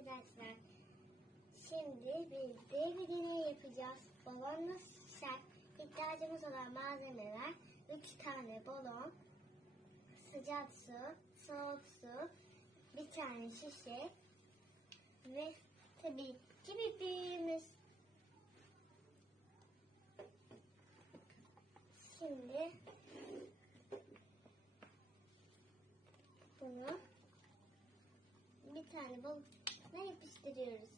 arkadaşlar. Şimdi de bir deney yapacağız. Balonla şişer. İhtiyacımız olan malzemeler 3 tane balon, sıcak su, soğuk su, bir tane şişe ve tabii ki bir büyüğümüz. Şimdi bunu bir tane balıkla yapıştırıyoruz.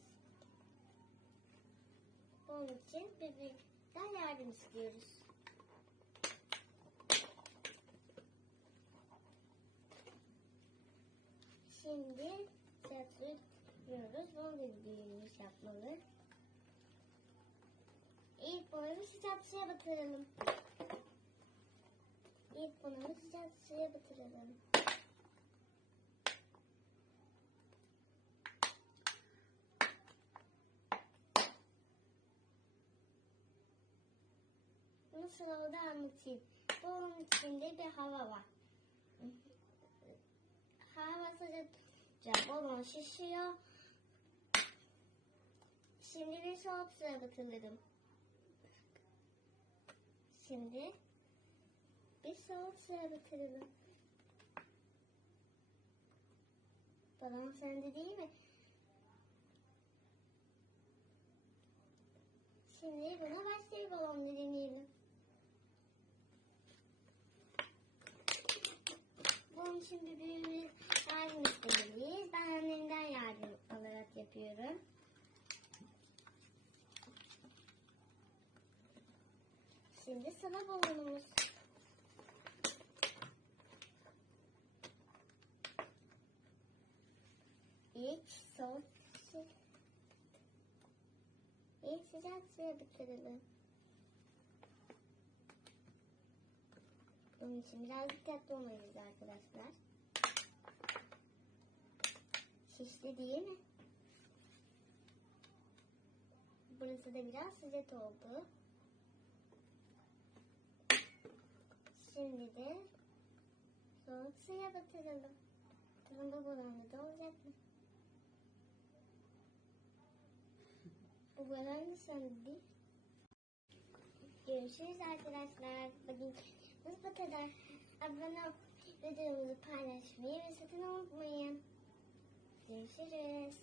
Bunun için bir büyükten yardım istiyoruz. Şimdi tiyatro yapıyoruz. Bunu da bir büyüğümüz yapmalı. İlk boyunu sıcak batıralım. İlk boyunu sıcak batıralım. Nasıl oldu anlatayım. Bunun içinde bir hava var. Hava sıcak balon şişiyor. Şimdi bir soğuk suya batırırım. Şimdi bir soğuk suya batıralım. Balon sende değil mi? Şimdi buna başka bir balonla deneyelim. Bunun için bir büyüğümüz yardım istemeliyiz. Ben annemden yardım alarak yapıyorum. Şimdi sıra balonumuz. İlk soğuk. İlk sıcak suya bitirelim. Bunun için biraz dikkatli olmalıyız arkadaşlar. Şişti değil mi? Burası da biraz sıcak oldu. Şimdi de soğuk suya batıralım. Bakalım bu da olacak mı? Bu da söndü. Görüşürüz arkadaşlar. Bugün bu kadar. Abone olup videomuzu paylaşmayı ve satın unutmayın. Görüşürüz.